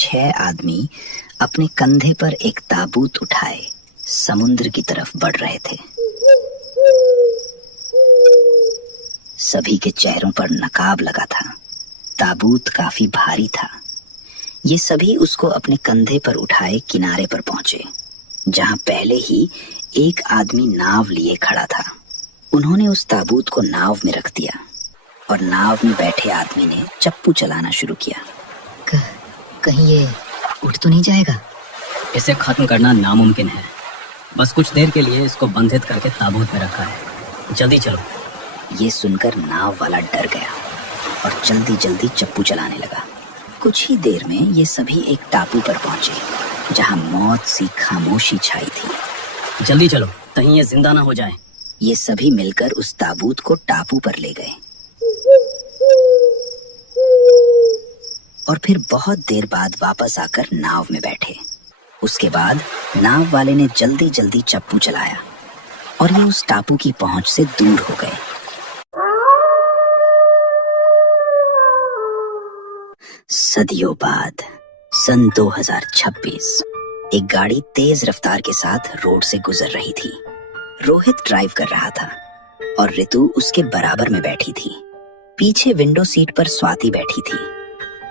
6 आदमी अपने कंधे पर एक ताबूत उठाए समुद्र की तरफ बढ़ रहे थे। सभी के चेहरों पर नकाब लगा था। ताबूत काफी भारी था। ये सभी उसको अपने कंधे पर उठाए किनारे पर पहुंचे, जहां पहले ही एक आदमी नाव लिए खड़ा था। उन्होंने उस ताबूत को नाव में रख दिया और नाव में बैठे आदमी ने चप्पू चलाना शुरू किया। कहीं ये उठ तो नहीं जाएगा? इसे खत्म करना नामुमकिन है। बस कुछ देर के लिए इसको बंधित करके ताबूत में रखा है। जल्दी चलो। ये सुनकर नाव वाला डर गया और जल्दी जल्दी चप्पू चलाने लगा। कुछ ही देर में ये सभी एक टापू पर पहुंचे, जहां मौत सी खामोशी छाई थी। जल्दी चलो, कहीं ये जिंदा ना हो जाए। ये सभी मिलकर उस ताबूत को टापू पर ले गए और फिर बहुत देर बाद वापस आकर नाव में बैठे। उसके बाद नाव वाले ने जल्दी जल्दी चप्पू चलाया और ये उस टापू की पहुंच से दूर हो गए। सदियों बाद सन 2026 एक गाड़ी तेज रफ्तार के साथ रोड से गुजर रही थी। रोहित ड्राइव कर रहा था और ऋतु उसके बराबर में बैठी थी। पीछे विंडो सीट पर स्वाति बैठी थी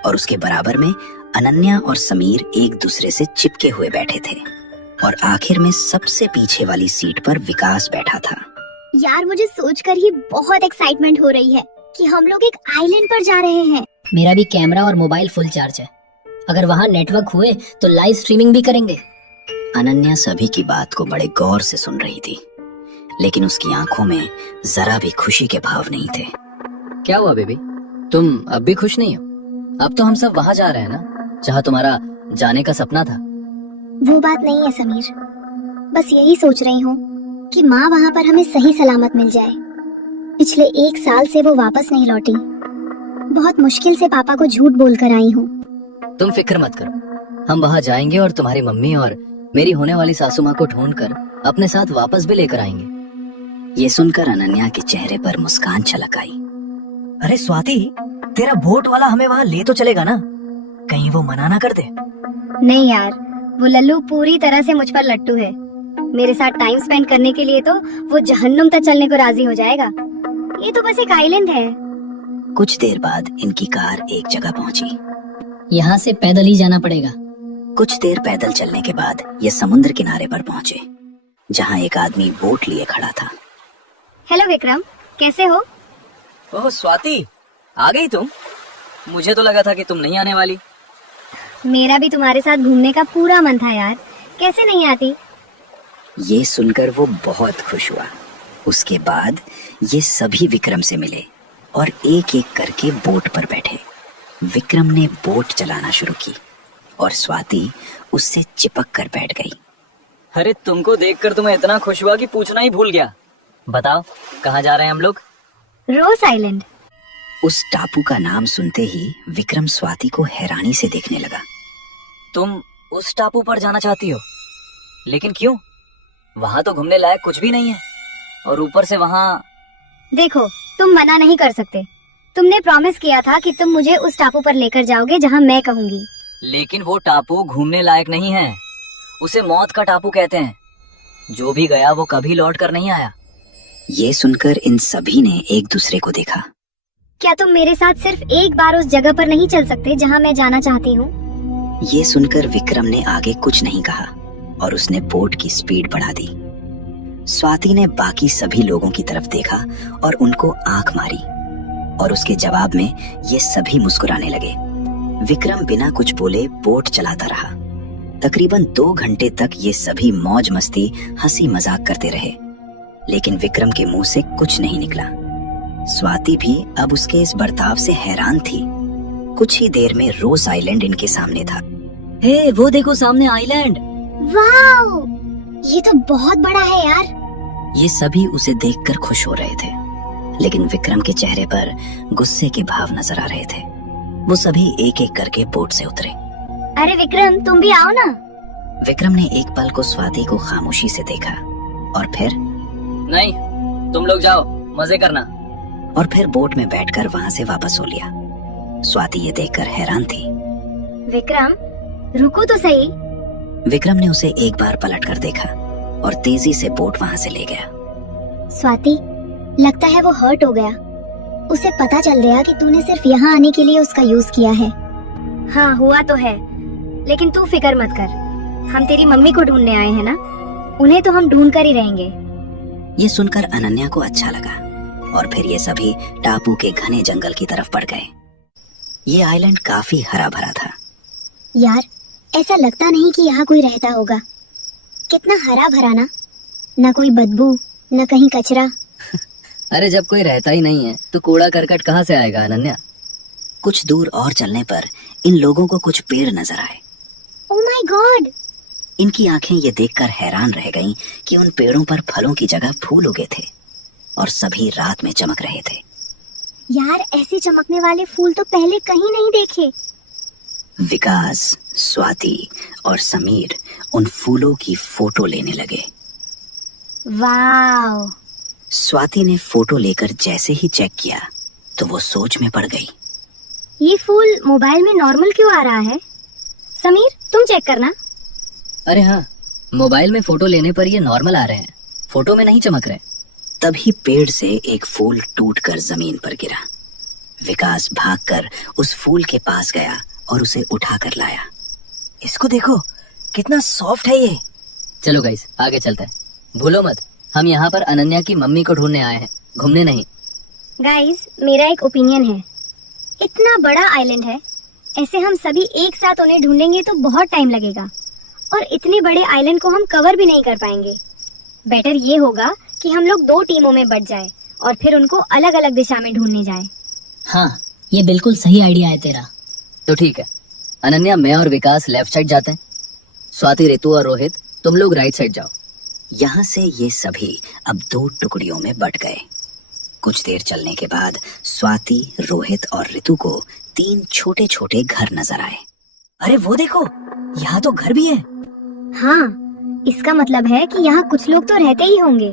और उसके बराबर में अनन्या और समीर एक दूसरे से चिपके हुए बैठे थे और आखिर में सबसे पीछे वाली सीट पर विकास बैठा था। यार, मुझे सोचकर ही बहुत एक्साइटमेंट हो रही है कि हम लोग एक आइलैंड पर जा रहे हैं। मेरा भी कैमरा और मोबाइल फुल चार्ज है। अगर वहाँ नेटवर्क हुए तो लाइव स्ट्रीमिंग भी करेंगे। अनन्या सभी की बात को बड़े गौर से सुन रही थी, लेकिन उसकी आंखों में जरा भी खुशी के भाव नहीं थे। क्या हुआ बेबी, तुम अब भी खुश नहीं हो? अब तो हम सब वहाँ जा रहे हैं ना, जहाँ तुम्हारा जाने का सपना था। वो बात नहीं है समीर, बस यही सोच रही हूँ कि माँ वहाँ पर हमें सही सलामत मिल जाए। पिछले 1 साल से वो वापस नहीं लौटी। बहुत मुश्किल से पापा को झूठ बोलकर आई हूँ। तुम फिक्र मत करो, हम वहाँ जाएंगे और तुम्हारी मम्मी और मेरी होने वाली सासू माँ को ढूंढकर अपने साथ वापस भी लेकर आएंगे। ये सुनकर अनन्या के चेहरे पर मुस्कान छलक आई। अरे स्वाति, तेरा वोट वाला हमें वहाँ ले तो चलेगा ना? कहीं वो मना ना कर दे। नहीं यार, वो लल्लू पूरी तरह से मुझ पर लट्टू है। मेरे साथ टाइम स्पेंड करने के लिए तो वो जहन्नुम तक चलने को राजी हो जाएगा। ये तो बस एक आइलैंड है। कुछ देर बाद इनकी कार एक जगह पहुंची। यहाँ से पैदल ही जाना पड़ेगा। कुछ देर पैदल चलने के बाद ये समुद्र किनारे पर पहुंचे, जहां एक आदमी बोट लिए खड़ा था। हेलो विक्रम, कैसे हो? ओह स्वाति, आ गई तुम? मुझे तो लगा था कि तुम नहीं आने वाली। मेरा भी तुम्हारे साथ घूमने का पूरा मन था यार, कैसे नहीं आती? ये सुनकर वो बहुत खुश हुआ। उसके बाद ये सभी विक्रम से मिले और एक एक करके बोट पर बैठे। विक्रम ने बोट चलाना शुरू की और स्वाति उससे चिपक कर बैठ गई। अरे तुमको देखकर तो मैं इतना खुश हुआ कि पूछना ही भूल गया। बताओ, कहाँ जा रहे हैं हम लोग? रोज आइलैंड। उस टापू का नाम सुनते ही विक्रम स्वाति को हैरानी से देखने लगा। तुम उस टापू पर जाना चाहती हो? लेकिन क्यों? वहाँ तो घूमने लायक कुछ भी नहीं है और ऊपर से वहाँ। देखो, तुम मना नहीं कर सकते। तुमने प्रॉमिस किया था कि तुम मुझे उस टापू पर लेकर जाओगे जहाँ मैं कहूँगी। लेकिन वो टापू घूमने लायक नहीं है। उसे मौत का टापू कहते हैं। जो भी गया वो कभी लौट कर नहीं आया। ये सुनकर इन सभी ने एक दूसरे को देखा। क्या तुम मेरे साथ सिर्फ एक बार उस जगह पर नहीं चल सकते जहाँ मैं जाना चाहती हूँ? ये सुनकर विक्रम ने आगे कुछ नहीं कहा और उसने बोट की स्पीड बढ़ा दी। स्वाति ने बाकी सभी लोगों की तरफ देखा और उनको आंख मारी और उसके जवाब में ये सभी मुस्कुराने लगे। विक्रम बिना कुछ बोले बोट चलाता रहा। तकरीबन 2 घंटे तक ये सभी मौज मस्ती हंसी मजाक करते रहे, लेकिन विक्रम के मुंह से कुछ नहीं निकला। स्वाति भी अब उसके इस बर्ताव से हैरान थी। कुछ ही देर में रोज आइलैंड इनके सामने था। हे, वो देखो सामने आइलैंड। वाओ, ये तो बहुत बड़ा है यार। ये सभी उसे देखकर खुश हो रहे थे, लेकिन विक्रम के चेहरे पर गुस्से के भाव नजर आ रहे थे। वो सभी एक एक करके बोट से उतरे। अरे विक्रम, तुम भी आओ ना। विक्रम ने एक पल को स्वाति को खामोशी से देखा और फिर नहीं, तुम लोग जाओ, मजे करना। और फिर बोट में बैठकर वहाँ से वापस हो लिया। स्वाति ये देखकर हैरान थी। विक्रम, रुको तो सही। विक्रम ने उसे एक बार पलट कर देखा और तेजी से बोट वहां से ले गया। स्वाति, लगता है वो हर्ट हो गया। उसे पता चल गया कि तूने सिर्फ यहाँ आने के लिए उसका यूज किया है। हाँ, हुआ तो है, लेकिन तू फिक्र मत कर। हम तेरी मम्मी को ढूंढने आए हैं ना, उन्हें तो हम ढूंढ कर ही रहेंगे। ये सुनकर अनन्या को अच्छा लगा और फिर ये सभी टापू के घने जंगल की तरफ बढ़ गए। ये आइलैंड काफी हरा भरा था। यार, ऐसा लगता नहीं कि यहाँ कोई रहता होगा। कितना हरा भरा ना, न कोई बदबू, न कहीं कचरा। अरे जब कोई रहता ही नहीं है तो कूड़ा करकट कहाँ से आएगा अनन्या? कुछ दूर और चलने पर इन लोगों को कुछ पेड़ नजर आए। Oh my God! इनकी आंखें ये देखकर हैरान रह गईं कि उन पेड़ों पर फलों की जगह फूल उगे थे और सभी रात में चमक रहे थे। यार, ऐसे चमकने वाले फूल तो पहले कहीं नहीं देखे। विकास, स्वाति और समीर उन फूलों की फोटो लेने लगे। वाव! स्वाति ने फोटो लेकर जैसे ही चेक किया तो वो सोच में पड़ गई। ये फूल मोबाइल में नॉर्मल क्यों आ रहा है? समीर, तुम चेक करना। अरे हाँ, मोबाइल में फोटो लेने पर ये नॉर्मल आ रहे हैं, फोटो में नहीं चमक रहे। तभी पेड़ से एक फूल टूटकर जमीन पर गिरा। विकास भागकर उस फूल के पास गया और उसे उठाकर लाया। इसको देखो, कितना सॉफ्ट है ये। चलो गाइस, आगे चलते हैं। भूलो मत, हम यहाँ पर अनन्या की मम्मी को ढूंढने आए हैं, घूमने नहीं। गाइस, मेरा एक ओपिनियन है। इतना बड़ा आइलैंड है, ऐसे हम सभी एक साथ उन्हें ढूंढेंगे तो बहुत टाइम लगेगा और इतने बड़े आइलैंड को हम कवर भी नहीं कर पाएंगे। बेटर ये होगा कि हम लोग 2 टीमों में बट जाए और फिर उनको अलग अलग दिशा में ढूंढने जाए। हाँ, ये बिल्कुल सही आइडिया है तेरा। तो ठीक है, अनन्या, मैं और विकास लेफ्ट साइड जाते हैं, स्वाति, ऋतु और रोहित तुम लोग राइट साइड जाओ। यहाँ से ये सभी अब 2 टुकड़ियों में बट गए। कुछ देर चलने के बाद स्वाति, रोहित और ऋतु को 3 छोटे छोटे घर नजर आए। अरे वो देखो, यहाँ तो घर भी है। हाँ, इसका मतलब है कि यहाँ कुछ लोग तो रहते ही होंगे।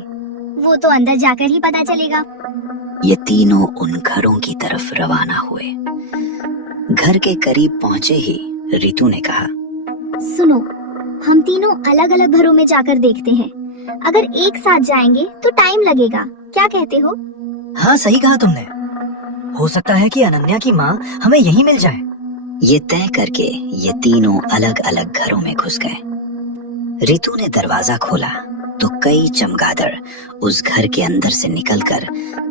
वो तो अंदर जाकर ही पता चलेगा। ये तीनों उन घरों की तरफ रवाना हुए। घर के करीब पहुंचे ही ऋतु ने कहा, सुनो, हम तीनों अलग अलग घरों में जाकर देखते हैं। अगर एक साथ जाएंगे तो टाइम लगेगा, क्या कहते हो? हाँ, सही कहा तुमने। हो सकता है कि अनन्या की माँ हमें यहीं मिल जाए। ये तय करके ये तीनों अलग अलग घरों में घुस गए। ऋतु ने दरवाजा खोला तो कई चमगादड़ उस घर के अंदर से निकलकर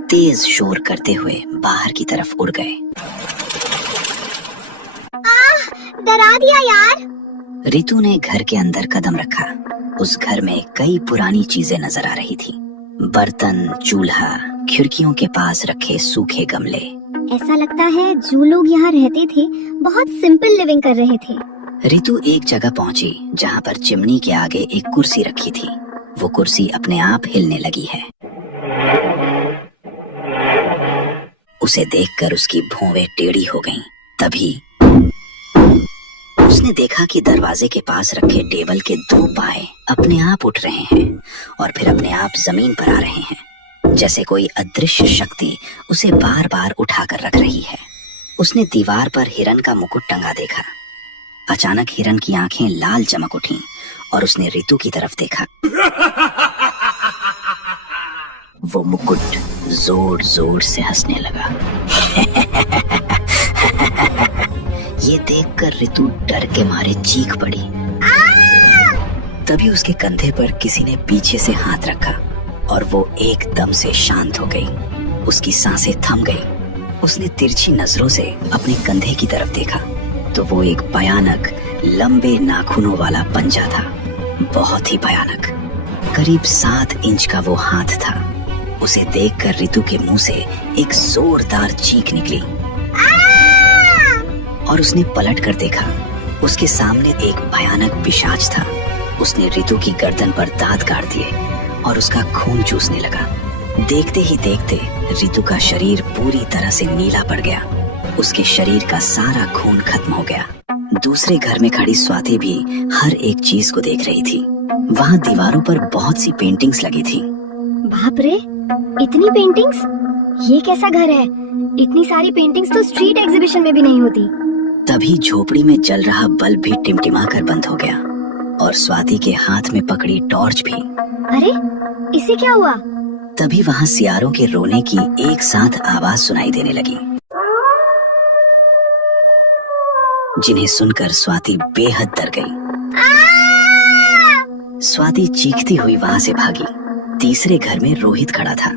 तेज शोर करते हुए बाहर की तरफ उड़ गए। डरा दिया यार। ऋतु ने घर के अंदर कदम रखा। उस घर में कई पुरानी चीजें नजर आ रही थी। बर्तन, चूल्हा, खिड़कियों के पास रखे सूखे गमले। ऐसा लगता है जो लोग यहाँ रहते थे बहुत सिंपल लिविंग कर रहे थे। ऋतु एक जगह पहुंची जहाँ पर चिमनी के आगे एक कुर्सी रखी थी। वो कुर्सी अपने आप हिलने लगी है। उसे देखकर उसकी भौंवें टेढ़ी हो गईं। तभी उसने देखा कि दरवाजे के पास रखे टेबल के 2 पाए अपने आप उठ रहे हैं और फिर अपने आप जमीन पर आ रहे हैं, जैसे कोई अदृश्य शक्ति उसे बार बार उठाकर रख रही है। उसने दीवार पर हिरन का मुकुट टंगा देखा। अचानक हिरन की आंखें लाल चमक उठीं और उसने ऋतु की तरफ देखा। वो मुकुट जोर जोर से हंसने लगा। ये देखकर ऋतु डर के मारे चीख पड़ी। तभी उसके कंधे पर किसी ने पीछे से हाथ रखा और वो एकदम से शांत हो गई। उसकी सांसें थम गई। उसने तिरछी नजरों से अपने कंधे की तरफ देखा तो वो एक भयानक लंबे नाखूनों वाला पंजा था। बहुत ही भयानक। करीब 7 इंच का वो हाथ था। उसे देखकर ऋतु के मुंह से एक जोरदार चीख निकली और उसने पलट कर देखा। उसके सामने एक भयानक पिशाच था। उसने ऋतु की गर्दन पर दांत काट दिए और उसका खून चूसने लगा। देखते ही देखते ऋतु का शरीर पूरी तरह से नीला पड़ गया। उसके शरीर का सारा खून खत्म हो गया। दूसरे घर में खड़ी स्वाति भी हर एक चीज को देख रही थी। वहाँ दीवारों पर बहुत सी पेंटिंग्स लगी थी। बाप रे, इतनी पेंटिंग्स! ये कैसा घर है? इतनी सारी पेंटिंग्स तो स्ट्रीट एग्जीबिशन में भी नहीं होती। तभी झोपड़ी में जल रहा बल्ब भी टिमटिमा कर बंद हो गया और स्वाति के हाथ में पकड़ी टॉर्च भी। अरे इसे क्या हुआ? तभी वहां सियारों के रोने की एक साथ आवाज सुनाई देने लगी, जिन्हें सुनकर स्वाति बेहद डर गई। स्वाति चीखती हुई वहां से भागी। तीसरे घर में रोहित खड़ा था।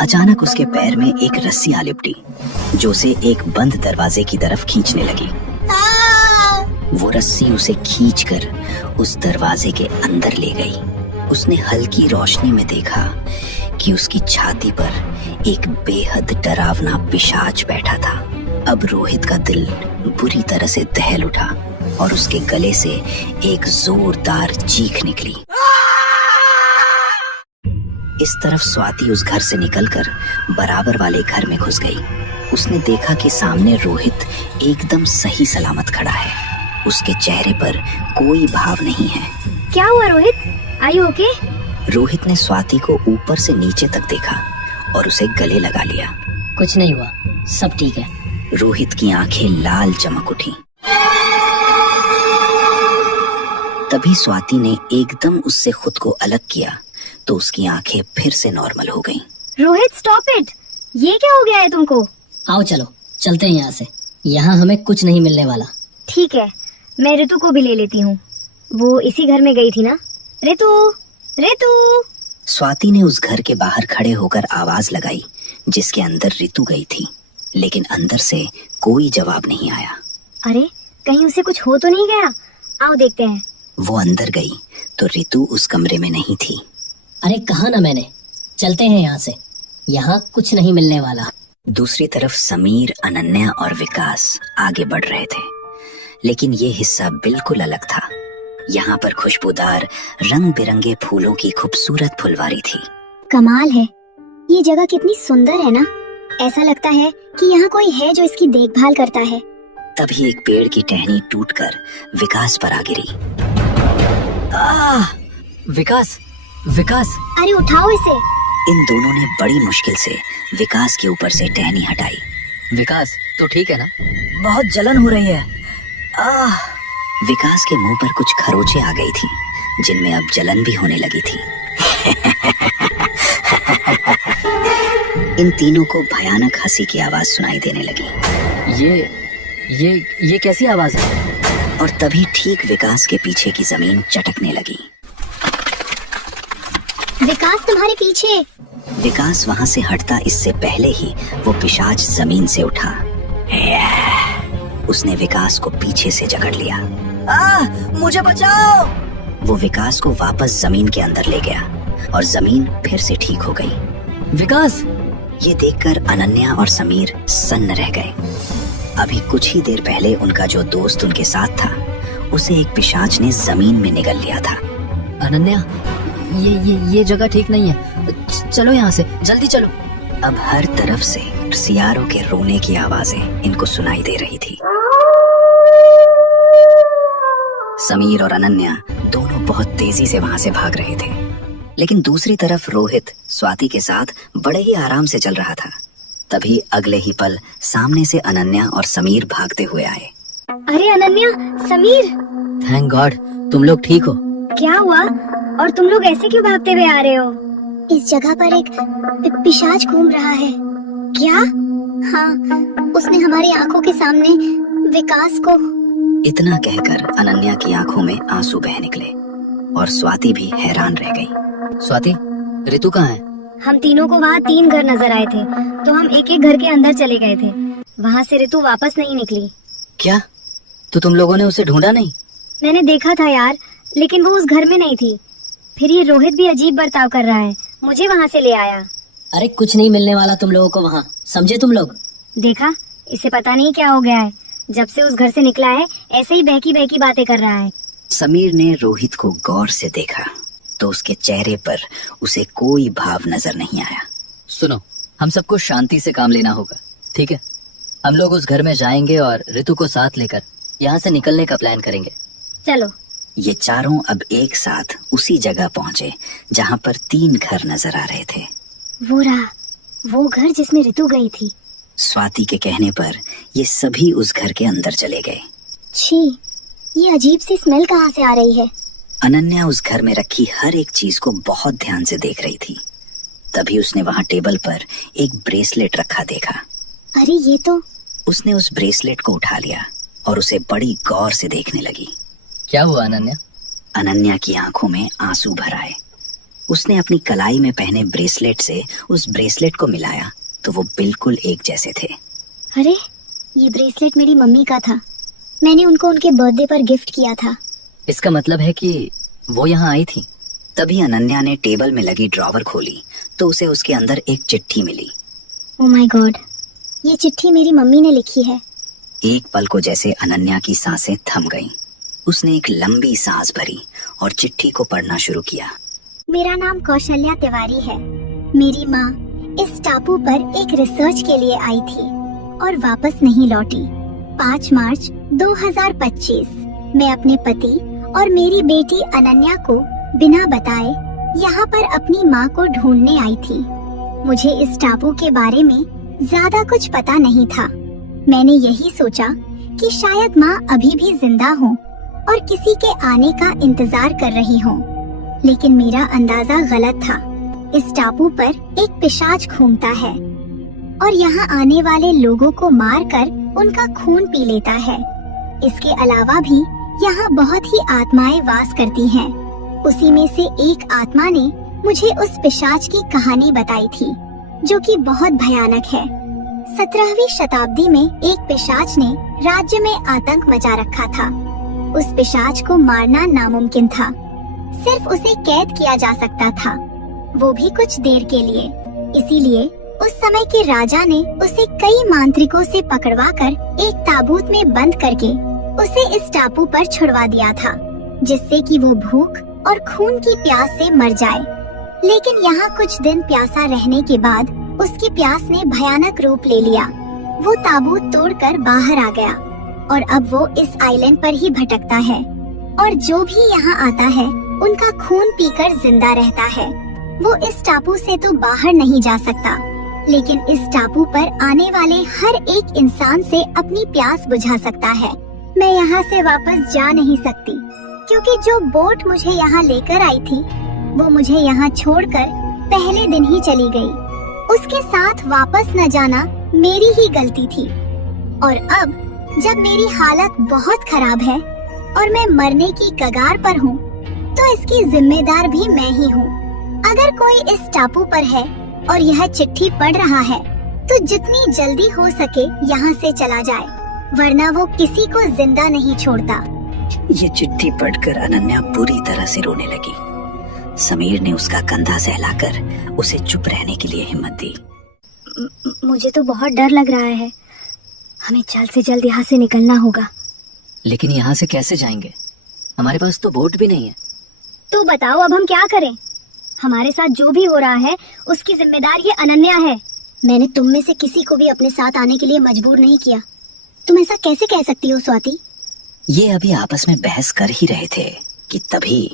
अचानक उसके पैर में एक रस्सी आ लिपटी, जो उसे एक बंद दरवाजे की तरफ खींचने लगी। वो रस्सी उसे खींचकर उस दरवाजे के अंदर ले गई। उसने हल्की रोशनी में देखा कि उसकी छाती पर एक बेहद डरावना पिशाच बैठा था। अब रोहित का दिल बुरी तरह से दहल उठा और उसके गले से एक जोरदार चीख निकली। इस तरफ स्वाति उस घर से निकलकर बराबर वाले घर में घुस गई। उसने देखा कि सामने रोहित एकदम सही सलामत खड़ा है। उसके चेहरे पर कोई भाव नहीं है। क्या हुआ Rohit? Are you okay? Rohit ने स्वाति को ऊपर से नीचे तक देखा और उसे गले लगा लिया। कुछ नहीं हुआ, सब ठीक है। रोहित की आंखें लाल चमक उठी। तभी स्वाति ने एकदम उससे खुद को अलग किया तो उसकी आंखें फिर से नॉर्मल हो गईं। Rohit stop it! ये क्या हो गया है तुमको? आओ चलो चलते हैं यहाँ से। यहाँ हमें कुछ नहीं मिलने वाला। ठीक है, मैं ऋतु को भी ले लेती हूँ। वो इसी घर में गई थी ना? ऋतु, ऋतु! स्वाति ने उस घर के बाहर खड़े होकर आवाज लगाई, जिसके अंदर ऋतु गई थी, लेकिन अंदर से कोई जवाब नहीं आया। अरे कहीं उसे कुछ हो तो नहीं गया? आओ देखते हैं। वो अंदर गई तो ऋतु उस कमरे में नहीं थी। अरे कहा ना मैंने, चलते हैं यहाँ से। यहाँ कुछ नहीं मिलने वाला। दूसरी तरफ समीर, अनन्या और विकास आगे बढ़ रहे थे, लेकिन ये हिस्सा बिल्कुल अलग था। यहाँ पर खुशबूदार रंग बिरंगे फूलों की खूबसूरत फुलवारी थी। कमाल है, ये जगह कितनी सुंदर है ना। ऐसा लगता है कि यहाँ कोई है जो इसकी देखभाल करता है। तभी एक पेड़ की टहनी टूटकर विकास पर आ गिरी। विकास, विकास! अरे उठाओ इसे। इन दोनों ने बड़ी मुश्किल से विकास के ऊपर से टहनी हटाई। विकास तो ठीक है ना? बहुत जलन हो रही है। विकास के मुंह पर कुछ खरोंचे आ गई थी, जिनमें अब जलन भी होने लगी थी। इन तीनों को भयानक हंसी की आवाज सुनाई देने लगी। ये कैसी आवाज है? और तभी ठीक विकास के पीछे की जमीन चटकने लगी। विकास तुम्हारे पीछे। विकास वहां से हटता इससे पहले ही वो पिशाच जमीन से उठा। उसने विकास को पीछे से जकड़ लिया। मुझे बचाओ! वो विकास को वापस जमीन के अंदर ले गया और जमीन फिर से ठीक हो गई। विकास! ये देखकर अनन्या और समीर सन्न रह गए। अभी कुछ ही देर पहले उनका जो दोस्त उनके साथ था, उसे एक पिशाच ने जमीन में निगल लिया था। अनन्या, ये जगह ठीक नहीं है। चलो यहाँ से, जल्दी चलो। अब हर तरफ से सियारों के रोने की आवाजें इनको सुनाई दे रही थी। समीर और अनन्या दोनों बहुत तेजी से वहां से भाग रहे थे, लेकिन दूसरी तरफ रोहित स्वाति के साथ बड़े ही आराम से चल रहा था। तभी अगले ही पल सामने से अनन्या और समीर भागते हुए आए। अरे अनन्या, समीर! थैंक गॉड तुम लोग ठीक हो। क्या हुआ और तुम लोग ऐसे क्यों भागते हुए आ रहे हो? इस जगह पर एक पिशाच घूम रहा है। क्या? हाँ, उसने हमारी आंखों के सामने विकास को। इतना कहकर अनन्या की आंखों में आंसू बह निकले और स्वाति भी हैरान रह गई। स्वाति, ऋतु कहाँ है? हम तीनों को वहाँ 3 घर नजर आए थे, तो हम एक एक घर के अंदर चले गए थे। वहाँ से ऋतु वापस नहीं निकली। क्या? तो तुम लोगों ने उसे ढूंढा नहीं? मैंने देखा था यार, लेकिन वो उस घर में नहीं थी। फिर ये रोहित भी अजीब बर्ताव कर रहा है, मुझे वहाँ से ले आया। अरे कुछ नहीं मिलने वाला तुम लोगों को वहाँ, समझे तुम लोग? देखा, इसे पता नहीं क्या हो गया है। जब से उस घर से निकला है, ऐसे ही बहकी बहकी बातें कर रहा है। समीर ने रोहित को गौर से देखा तो उसके चेहरे पर उसे कोई भाव नजर नहीं आया। सुनो, हम सबको शांति से काम लेना होगा, ठीक है? हम लोग उस घर में जाएंगे और ऋतु को साथ लेकर यहाँ से निकलने का प्लान करेंगे। चलो। ये चारों अब एक साथ उसी जगह पहुँचे जहाँ पर 3 घर नजर आ रहे थे। वो रहा, वो घर जिसमें ऋतु गई थी। स्वाति के कहने पर ये सभी उस घर के अंदर चले गए। छी, ये अजीब सी स्मेल कहाँ से आ रही है? अनन्या उस घर में रखी हर एक चीज को बहुत ध्यान से देख रही थी। तभी उसने वहां टेबल पर एक ब्रेसलेट रखा देखा। अरे ये तो। उसने उस ब्रेसलेट को उठा लिया और उसे बड़ी गौर से देखने लगी। क्या हुआ अनन्या? अनन्या की आंखों में आंसू भर आए। उसने अपनी कलाई में पहने ब्रेसलेट से उस ब्रेसलेट को मिलाया तो वो बिल्कुल एक जैसे थे। अरे ये ब्रेसलेट मेरी मम्मी का था। मैंने उनको उनके बर्थडे पर गिफ्ट किया था। इसका मतलब है कि वो यहाँ आई थी। तभी अनन्या ने टेबल में लगी ड्रॉवर खोली तो उसे उसके अंदर एक चिट्ठी मिली। ओह माय गॉड, ये चिट्ठी मेरी मम्मी ने लिखी है। एक पल को जैसे अनन्या की सांसें थम गईं। उसने एक लंबी सांस भरी और चिट्ठी को पढ़ना शुरू किया। मेरा नाम कौशल्या तिवारी है। मेरी माँ इस टापू पर एक रिसर्च के लिए आई थी और वापस नहीं लौटी। 5 मार्च 2025 मैं अपने पति और मेरी बेटी अनन्या को बिना बताए यहाँ पर अपनी माँ को ढूंढने आई थी। मुझे इस टापू के बारे में ज्यादा कुछ पता नहीं था। मैंने यही सोचा कि शायद माँ अभी भी जिंदा हो और किसी के आने का इंतजार कर रही हो, लेकिन मेरा अंदाजा गलत था। इस टापू पर एक पिशाच घूमता है और यहाँ आने वाले लोगों को मारकर उनका खून पी लेता है। इसके अलावा भी यहाँ बहुत ही आत्माएं वास करती हैं। उसी में से एक आत्मा ने मुझे उस पिशाच की कहानी बताई थी जो कि बहुत भयानक है। 17वीं शताब्दी में एक पिशाच ने राज्य में आतंक मचा रखा था। उस पिशाच को मारना नामुमकिन था। सिर्फ उसे कैद किया जा सकता था, वो भी कुछ देर के लिए। इसीलिए उस समय के राजा ने उसे कई मांत्रिकों से पकड़वाकर एक ताबूत में बंद करके उसे इस टापू पर छुड़वा दिया था, जिससे कि वो भूख और खून की प्यास से मर जाए। लेकिन यहाँ कुछ दिन प्यासा रहने के बाद उसकी प्यास ने भयानक रूप ले लिया। वो ताबूत तोड़कर बाहर आ गया और अब वो इस आइलैंड पर ही भटकता है और जो भी यहाँ आता है उनका खून पीकर जिंदा रहता है। वो इस टापू से तो बाहर नहीं जा सकता, लेकिन इस टापू पर आने वाले हर एक इंसान से अपनी प्यास बुझा सकता है। मैं यहाँ से वापस जा नहीं सकती क्योंकि जो बोट मुझे यहाँ लेकर आई थी वो मुझे यहाँ छोड़कर पहले दिन ही चली गई। उसके साथ वापस न जाना मेरी ही गलती थी और अब जब मेरी हालत बहुत खराब है और मैं मरने की कगार पर हूँ तो इसकी जिम्मेदार भी मैं ही हूँ। अगर कोई इस टापू पर है और यह चिट्ठी पढ़ रहा है तो जितनी जल्दी हो सके यहाँ से चला जाए, वरना वो किसी को जिंदा नहीं छोड़ता। ये चिट्ठी पढ़कर अनन्या बुरी तरह से रोने लगी। समीर ने उसका कंधा सहलाकर उसे चुप रहने के लिए हिम्मत दी। मुझे तो बहुत डर लग रहा है। हमें जल्द से जल्द यहाँ से निकलना होगा। लेकिन यहाँ से कैसे जाएंगे? हमारे पास तो बोट भी नहीं है। तो बताओ अब हम क्या करें? हमारे साथ जो भी हो रहा है उसकी जिम्मेदार ये अनन्या है। मैंने तुम में से किसी को भी अपने साथ आने के लिए मजबूर नहीं किया। तुम ऐसा कैसे कह सकती हो स्वाति? ये अभी आपस में बहस कर ही रहे थे कि तभी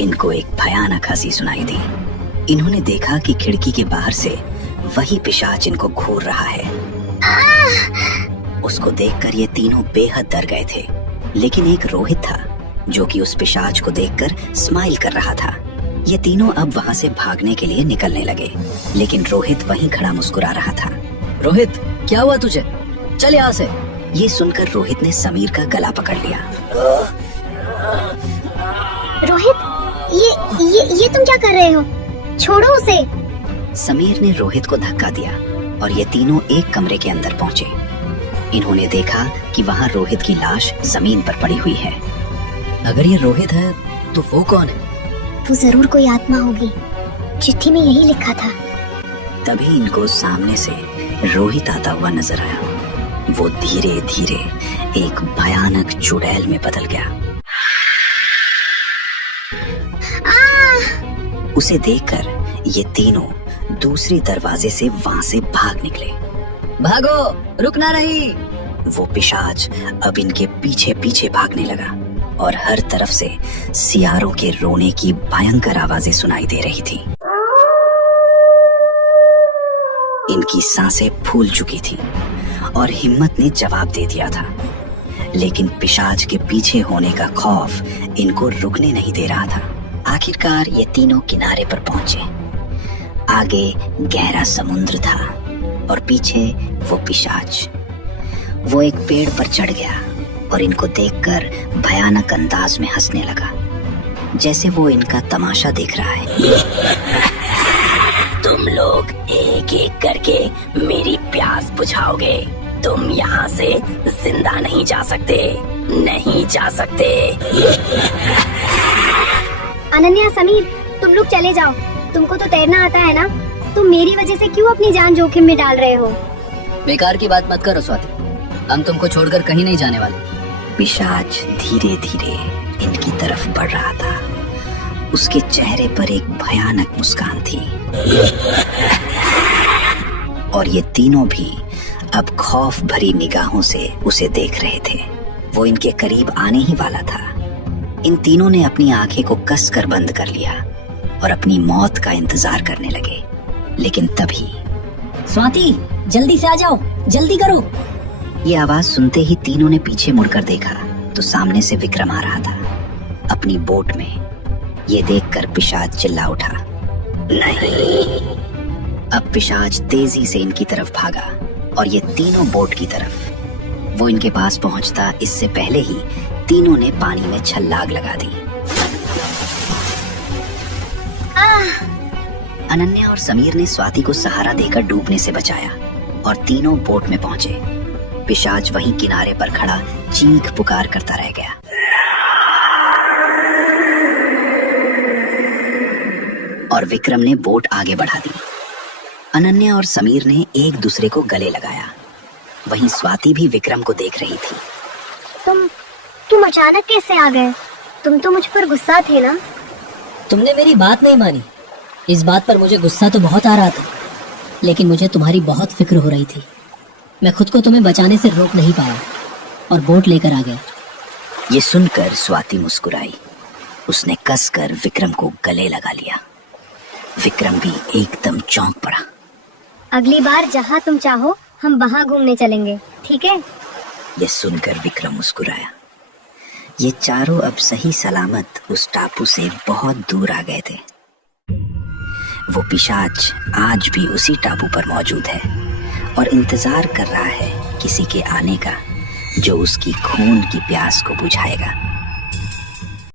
इनको एक भयानक हंसी सुनाई दी। इन्होंने देखा कि खिड़की के बाहर से वही पिशाच इनको घूर रहा है। उसको देखकर ये तीनों बेहद डर गए थे, लेकिन एक रोहित था जो कि उस पिशाच को देखकर स्माइल कर रहा था। ये तीनों अब वहाँ से भागने के लिए निकलने लगे, लेकिन रोहित वहीं खड़ा मुस्कुरा रहा था। रोहित, क्या हुआ तुझे? चल यहाँ से। ये सुनकर रोहित ने समीर का गला पकड़ लिया। रोहित, ये तुम क्या कर रहे हो? छोड़ो उसे। समीर ने रोहित को धक्का दिया और ये तीनों एक कमरे के अंदर पहुंचे। इन्होंने देखा कि वहाँ रोहित की लाश जमीन पर पड़ी हुई है। अगर ये रोहित है तो वो कौन है? वो जरूर कोई आत्मा होगी। चिट्ठी में यही लिखा था। तभी इनको सामने से रोहित आता हुआ नजर आया। वो धीरे धीरे एक भयानक चुड़ैल में बदल गया। उसे देखकर ये तीनों दूसरे दरवाजे से वहां से भाग निकले। भागो, रुकना नहीं। वो पिशाच अब इनके पीछे पीछे भागने लगा और हर तरफ से सियारों के रोने की भयंकर आवाजें सुनाई दे रही थी। इनकी सांसें फूल चुकी थी और हिम्मत ने जवाब दे दिया था, लेकिन पिशाच के पीछे होने का खौफ इनको रुकने नहीं दे रहा था। आखिरकार ये तीनों किनारे पर पहुंचे। आगे गहरा समुद्र था और पीछे वो पिशाच। वो एक पेड़ पर चढ़ गया और इनको देखकर भयानक अंदाज में हंसने लगा, जैसे वो इनका तमाशा देख रहा है। तुम लोग एक एक करके मेरी प्यास बुझाओगे। तुम यहाँ से जिंदा नहीं जा सकते, नहीं जा सकते। अनन्या, समीर, तुम लोग चले जाओ। तुमको तो तैरना आता है ना? तुम मेरी वजह से क्यों अपनी जान जोखिम में डाल रहे हो? बेकार की बात मत करो स्वाति, हम तुमको छोड़कर कहीं नहीं जाने वाले। पिशाच धीरे धीरे इनकी तरफ बढ़ रहा था। उसके चेहरे पर एक भयानक मुस्कान थी और ये तीनों भी अब खौफ भरी निगाहों से उसे देख रहे थे। वो इनके करीब आने ही वाला था। इन तीनों ने अपनी आंखें को कसकर बंद कर लिया और अपनी मौत का इंतजार करने लगे। लेकिन तभी स्वाति, जल्दी से आ जाओ, जल्दी करो। ये आवाज सुनते ही तीनों ने पीछे मुड़कर देखा तो सामने से विक्रम आ रहा था अपनी बोट में। ये देखकर पिशाच चिल्ला उठा, नहीं। अब पिशाच तेजी से इनकी तरफ भागा और ये तीनों बोट की तरफ। वो इनके पास पहुंचता इससे पहले ही तीनों ने पानी में छलांग लगा दी। अनन्या और समीर ने स्वाति को सहारा देकर डूबने से बचाया और तीनों बोट में पहुंचे। पिशाच वहीं किनारे पर खड़ा चीख पुकार करता रह गया। और विक्रम ने बोट आगे बढ़ा दी। अनन्या और समीर ने एक दूसरे को गले लगाया। वहीं स्वाति भी विक्रम को देख रही थी। तुम अचानक कैसे आ गए? तुम तो मुझ पर गुस्सा थे ना? तुमने मेरी बात नहीं मानी। इस बात पर मुझे गुस्सा तो बहुत आ रहा था, लेकिन मुझे तुम्हारी बहुत फिक्र हो रही थी। मैं खुद को तुम्हें बचाने से रोक नहीं पाया और बोट लेकर आ गया। ये सुनकर स्वाति मुस्कुराई। उसने कसकर विक्रम को गले लगा लिया। विक्रम भी एकदम चौंक पड़ा। अगली बार जहाँ तुम चाहो हम वहाँ घूमने चलेंगे, ठीक है? ये सुनकर विक्रम मुस्कुराया। ये चारों अब सही सलामत उस टापू से बहुत दूर आ गए थे। वो पिशाच आज भी उसी टापू पर मौजूद है और इंतजार कर रहा है किसी के आने का जो उसकी खून की प्यास को बुझाएगा।